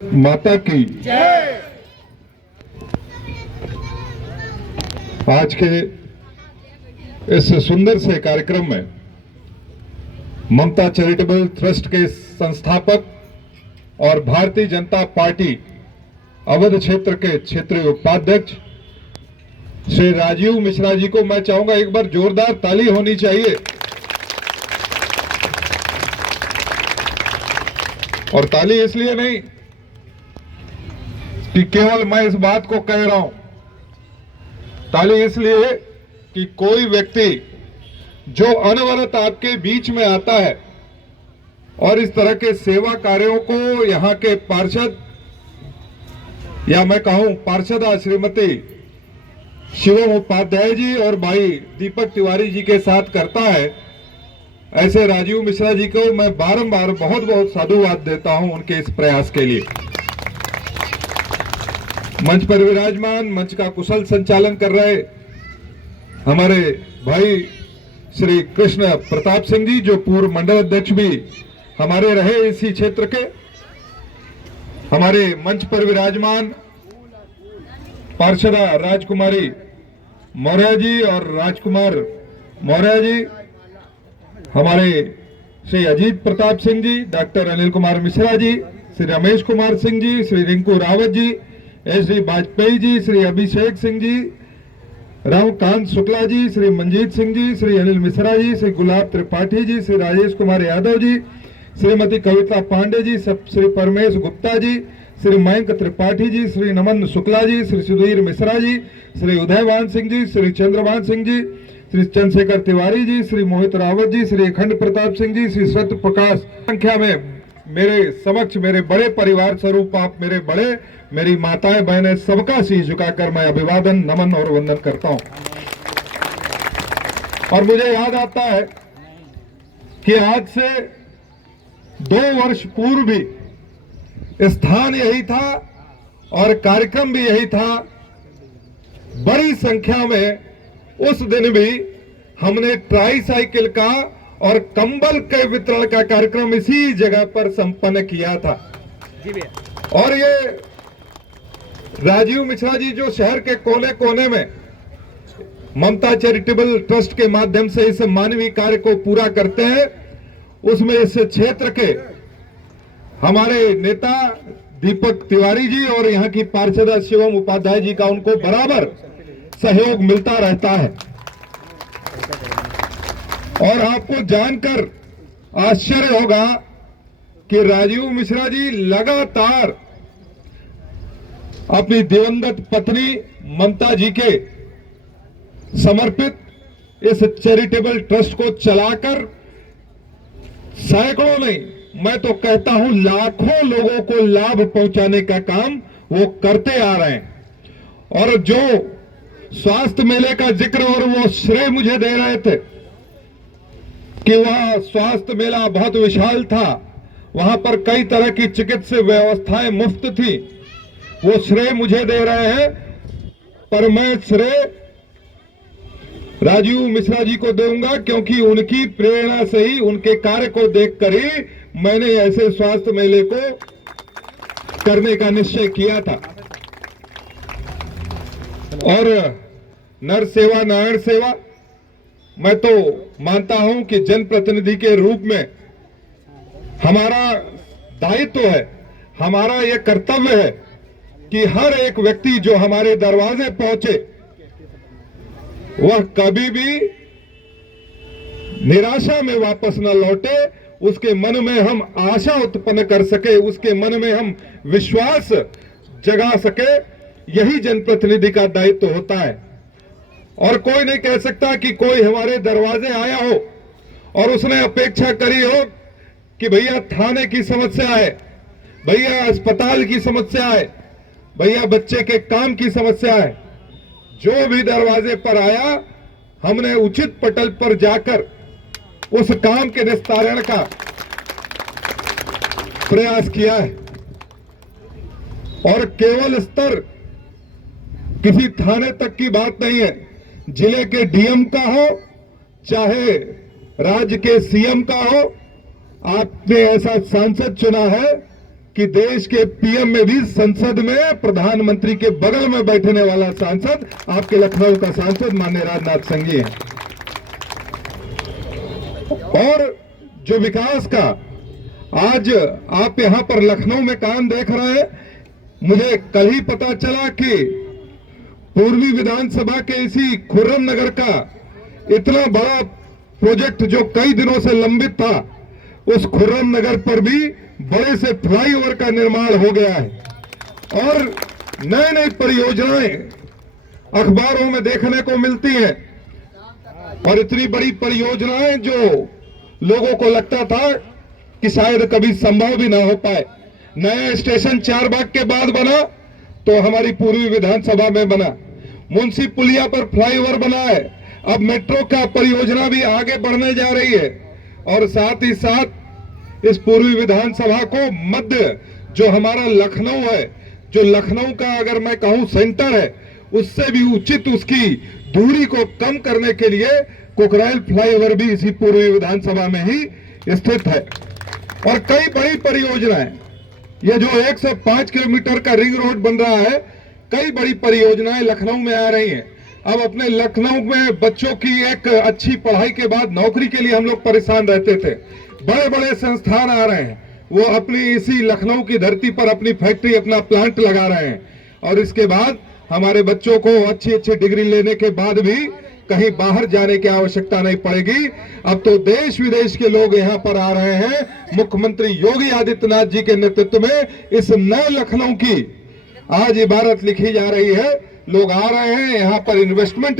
माता की जय। आज के इस सुंदर से कार्यक्रम में ममता चैरिटेबल ट्रस्ट के संस्थापक और भारतीय जनता पार्टी अवध क्षेत्र के क्षेत्रीय उपाध्यक्ष श्री राजीव मिश्रा जी को मैं चाहूंगा एक बार जोरदार ताली होनी चाहिए। और ताली इसलिए नहीं कि केवल मैं इस बात को कह रहा हूं, ताली इसलिए कि कोई व्यक्ति जो अनवरत आपके बीच में आता है और इस तरह के सेवा कार्यों को यहाँ के पार्षद या मैं कहूं पार्षदा श्रीमती शिवम उपाध्याय जी और भाई दीपक तिवारी जी के साथ करता है, ऐसे राजीव मिश्रा जी को मैं बारंबार बहुत बहुत साधुवाद देता हूं उनके इस प्रयास के लिए। मंच पर विराजमान, मंच का कुशल संचालन कर रहे हमारे भाई श्री कृष्ण प्रताप सिंह जी जो पूर्व मंडल अध्यक्ष भी हमारे रहे इसी क्षेत्र के, हमारे मंच पर विराजमान पार्षदा राजकुमारी मौर्य जी और राजकुमार मौर्य जी, हमारे श्री अजीत प्रताप सिंह जी, डॉक्टर अनिल कुमार मिश्रा जी, श्री रमेश कुमार सिंह जी, श्री रिंकू रावत जी, श्री वाजपेयी जी, श्री अभिषेक सिंह जी, रामकांत शुक्ला जी, श्री मंजीत सिंह जी, श्री अनिल मिश्रा जी, श्री गुलाब त्रिपाठी जी, श्री राजेश कुमार यादव जी, श्रीमती कविता पांडे जी, श्री परमेश गुप्ता जी, श्री मयंक त्रिपाठी जी, श्री नमन शुक्ला जी, श्री सुधीर मिश्रा जी, श्री उदयवान सिंह जी, श्री चंद्रभान सिंह जी, श्री चंद्रशेखर तिवारी जी, श्री मोहित रावत जी, श्री अखंड प्रताप सिंह जी, श्री सत्य प्रकाश। संख्या में मेरे समक्ष मेरे बड़े परिवार स्वरूप आप मेरे बड़े, मेरी माताएं बहनें, सबका शीश झुकाकर मैं अभिवादन नमन और वंदन करता हूं। और मुझे याद आता है कि आज से 2 वर्ष पूर्व भी स्थान यही था और कार्यक्रम भी यही था। बड़ी संख्या में उस दिन भी हमने ट्राईसाइकिल का और कंबल के वितरण का कार्यक्रम इसी जगह पर संपन्न किया था। और ये राजीव मिश्रा जी जो शहर के कोने कोने में ममता चैरिटेबल ट्रस्ट के माध्यम से इस मानवीय कार्य को पूरा करते हैं, उसमें इस क्षेत्र के हमारे नेता दीपक तिवारी जी और यहाँ की पार्षदा शिवम उपाध्याय जी का उनको बराबर सहयोग मिलता रहता है। और आपको जानकर आश्चर्य होगा कि राजीव मिश्रा जी लगातार अपनी दिवंगत पत्नी ममता जी के समर्पित इस चैरिटेबल ट्रस्ट को चलाकर सैकड़ों नहीं, मैं तो कहता हूं लाखों लोगों को लाभ पहुंचाने का काम वो करते आ रहे हैं। और जो स्वास्थ्य मेले का जिक्र और वो श्रेय मुझे दे रहे थे कि वह स्वास्थ्य मेला बहुत विशाल था, वहां पर कई तरह की चिकित्सा व्यवस्थाएं मुफ्त थी, वो श्रेय मुझे दे रहे हैं। पर मैं श्रेय राजीव मिश्रा जी को दूंगा क्योंकि उनकी प्रेरणा से ही, उनके कार्य को देखकर ही मैंने ऐसे स्वास्थ्य मेले को करने का निश्चय किया था। और नर सेवा नारायण सेवा, मैं तो मानता हूं कि जनप्रतिनिधि के रूप में हमारा दायित्व है, हमारा यह कर्तव्य है कि हर एक व्यक्ति जो हमारे दरवाजे पहुंचे वह कभी भी निराशा में वापस न लौटे, उसके मन में हम आशा उत्पन्न कर सके, उसके मन में हम विश्वास जगा सके, यही जनप्रतिनिधि का दायित्व होता है। और कोई नहीं कह सकता कि कोई हमारे दरवाजे आया हो और उसने अपेक्षा करी हो कि भैया थाने की समस्या है, भैया अस्पताल की समस्या है, भैया बच्चे के काम की समस्या है। जो भी दरवाजे पर आया हमने उचित पटल पर जाकर उस काम के निस्तारण का प्रयास किया है। और केवल स्तर किसी थाने तक की बात नहीं है, जिले के डीएम का हो चाहे राज्य के सीएम का हो, आपने ऐसा सांसद चुना है कि देश के पीएम में भी संसद में प्रधानमंत्री के बगल में बैठने वाला सांसद आपके लखनऊ का सांसद माननीय राजनाथ सिंह जी हैं। और जो विकास का आज आप यहां पर लखनऊ में काम देख रहे हैं, मुझे कल ही पता चला कि पूर्वी विधानसभा के इसी खुर्रम नगर का इतना बड़ा प्रोजेक्ट जो कई दिनों से लंबित था, उस खुर्रम नगर पर भी बड़े से फ्लाईओवर का निर्माण हो गया है और नई नई परियोजनाएं अखबारों में देखने को मिलती हैं। और इतनी बड़ी परियोजनाएं जो लोगों को लगता था कि शायद कभी संभव भी ना हो पाए। नया स्टेशन चारबाग के बाद बना तो हमारी पूर्वी विधानसभा में बना, मुंशी पुलिया पर फ्लाईओवर बना है, अब मेट्रो का परियोजना भी आगे बढ़ने जा रही है। और साथ ही साथ इस पूर्वी विधानसभा को मध्य जो हमारा लखनऊ है, जो लखनऊ का अगर मैं कहूं सेंटर है, उससे भी उचित उसकी दूरी को कम करने के लिए कोकराइल फ्लाईओवर भी इसी पूर्वी विधानसभा में ही स्थित है। और कई बड़ी परियोजनाएं, ये जो 105 किलोमीटर का रिंग रोड बन रहा है, कई बड़ी परियोजनाएं लखनऊ में आ रही हैं। अब अपने लखनऊ में बच्चों की एक अच्छी पढ़ाई के बाद नौकरी के लिए हम लोग परेशान रहते थे, बड़े बड़े संस्थान आ रहे हैं, वो अपनी इसी लखनऊ की धरती पर अपनी फैक्ट्री, अपना प्लांट लगा रहे हैं। और इसके बाद हमारे बच्चों को अच्छी अच्छी डिग्री लेने के बाद भी कहीं बाहर जाने की आवश्यकता नहीं पड़ेगी। अब तो देश विदेश के लोग यहाँ पर आ रहे हैं। मुख्यमंत्री योगी आदित्यनाथ जी के नेतृत्व में इस नए लखनऊ की आज इबारत लिखी जा रही है। लोग आ रहे हैं, यहाँ पर इन्वेस्टमेंट